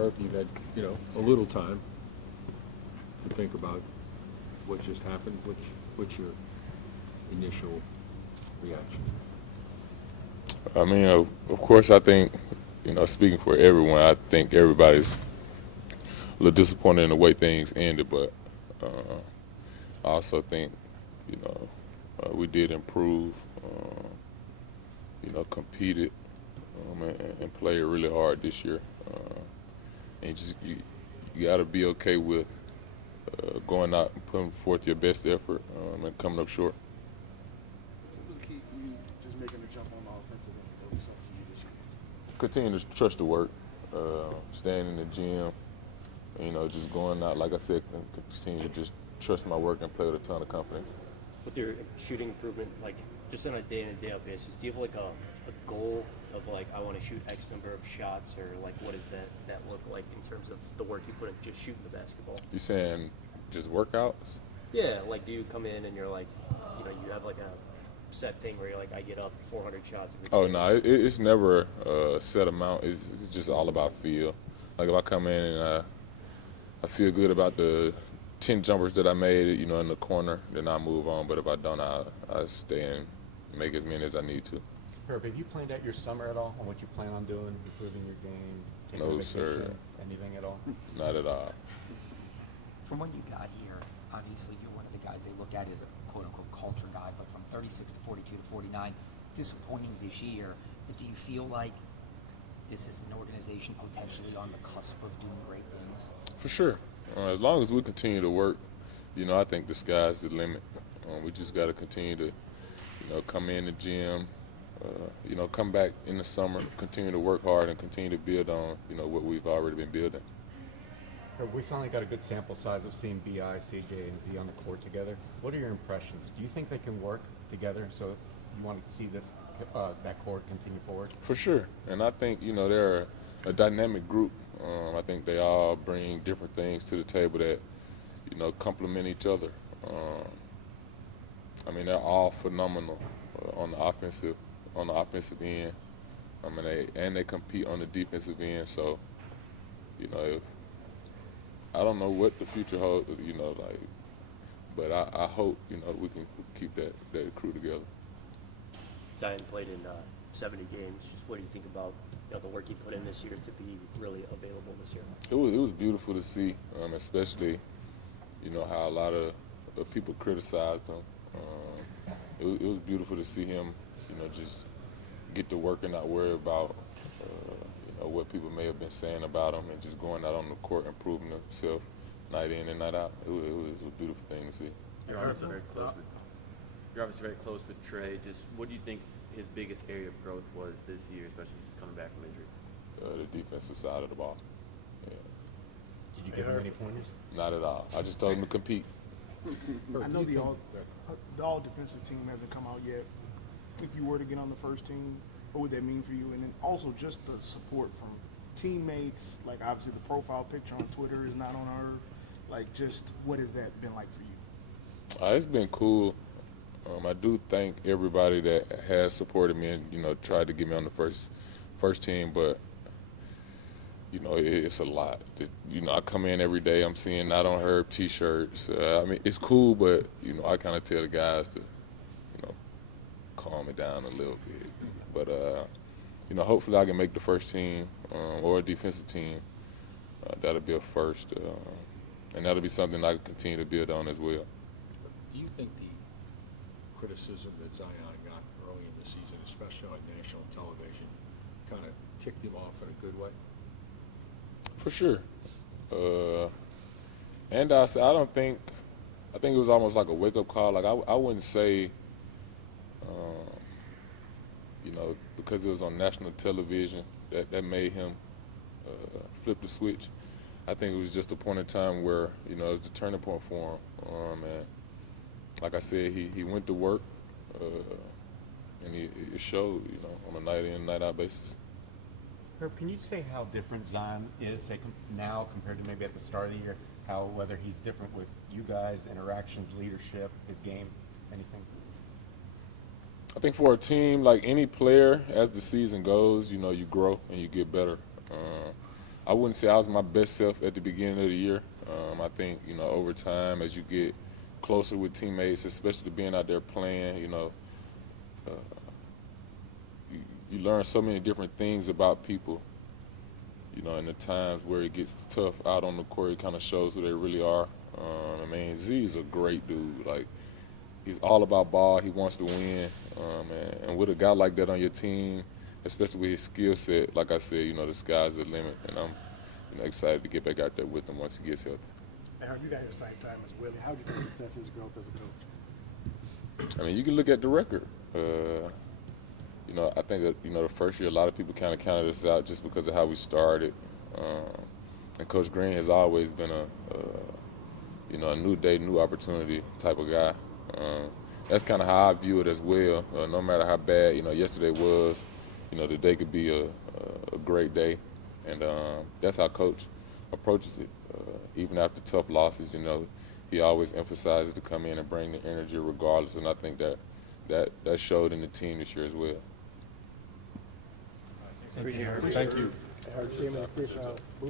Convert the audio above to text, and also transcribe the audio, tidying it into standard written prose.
Herb, you've had, a little time to think about what just happened. What's your initial reaction? I mean, of course, I think, speaking for everyone, I think everybody's a little disappointed in the way things ended, but I also think, we did improve, competed and played really hard this year. And just you got to be okay with going out and putting forth your best effort and coming up short. What was the key for you just making the jump on the offensive end? What was something you this year? Continue to trust the work, staying in the gym, just going out, like I said, continue to just trust my work and play with a ton of confidence. With your shooting improvement, like just on a day in and day out basis, do you have like a goal of like I want to shoot X number of shots, or like what does that look like in terms of the work you put in just shooting the basketball? You saying just workouts? Yeah, like do you come in and you're like, you have like a set thing where you're like, I get up 400 shots every day? Oh no, it's never a set amount. It's just all about feel. Like if I come in and I feel good about the 10 jumpers that I made, in the corner, then I move on. But if I don't, I stay and make as many as I need to. Herb, have you planned out your summer at all on what you plan on doing, improving your game, taking No, a vacation, sir. anything at all? Not at all. From when you got here, obviously you're one of the guys they look at as a quote-unquote culture guy, but from 36 to 42 to 49, disappointing this year. But do you feel like this is an organization potentially on the cusp of doing great things? For sure. As long as we continue to work, I think the sky's the limit. We just got to continue to, come in the gym, come back in the summer, continue to work hard and continue to build on, what we've already been building. Herb, we finally got a good sample size of seeing BI, CJ, and Z on the court together. What are your impressions? Do you think they can work together? So you want to see that core continue forward? For sure. And I think, they're a dynamic group. I think they all bring different things to the table that, complement each other. They're all phenomenal on the offensive end. They compete on the defensive end. So, if I don't know what the future holds, but I hope, we can keep that crew together. Zion played in 70 games. Just what do you think about the work he put in this year to be really available this year? It was beautiful to see, especially how a lot of people criticized him. It was beautiful to see him, just get to work and not worry about what people may have been saying about him, and just going out on the court and proving himself night in and night out. It was a beautiful thing to see. You're obviously very close with Trey. Just what do you think his biggest area of growth was this year, especially just coming back from injury? The defensive side of the ball. Yeah. Did you give him any pointers? Not at all. I just told him to compete. I know the all defensive team hasn't come out yet. If you were to get on the first team, what would that mean for you? And then also just the support from teammates. Like obviously the profile picture on Twitter is not on our. Like just what has that been like for you? It's been cool. I do thank everybody that has supported me and tried to get me on the first team, but it's a lot. I come in every day. I'm seeing not on Herb T-shirts. It's cool, but I kind of tell the guys to calm it down a little bit. But hopefully I can make the first team or a defensive team. That'll be a first, and that'll be something I can continue to build on as well. Do you think the criticism that Zion got early in the season, especially on national television, kind of ticked him off in a good way? For sure. And I think it was almost like a wake-up call. Like I wouldn't say, because it was on national television that made him flip the switch. I think it was just a point in time where, it was the turning point for him. And like I said, he went to work, and it showed, on a night-in, night-out basis. Herb, can you say how different Zion is now compared to maybe at the start of the year? Whether he's different with you guys, interactions, leadership, his game, anything? I think for a team, like any player, as the season goes, you grow and you get better. I wouldn't say I was my best self at the beginning of the year. I think, you know, over time, as you get closer with teammates, especially being out there playing, you know, you learn so many different things about people. You know, in the times where it gets tough out on the court, it kind of shows who they really are. I mean, Z is a great dude. Like, he's all about ball. He wants to win. And with a guy like that on your team, especially with his skill set, like I said, you know, the sky's the limit. And I'm, you know, excited to get back out there with him once he gets healthy. And you got your same time as Willie. How do you assess his growth as a coach? I mean, you can look at the record. You know, I think that, you know, the first year a lot of people kind of counted us out just because of how we started. And Coach Green has always been you know, a new day, new opportunity type of guy. That's kind of how I view it as well. No matter how bad, you know, yesterday was, you know, today could be a great day. And that's how Coach approaches it. Even after tough losses, you know, he always emphasizes to come in and bring the energy regardless. And I think that showed in the team this year as well. Thank you. I heard you say him in the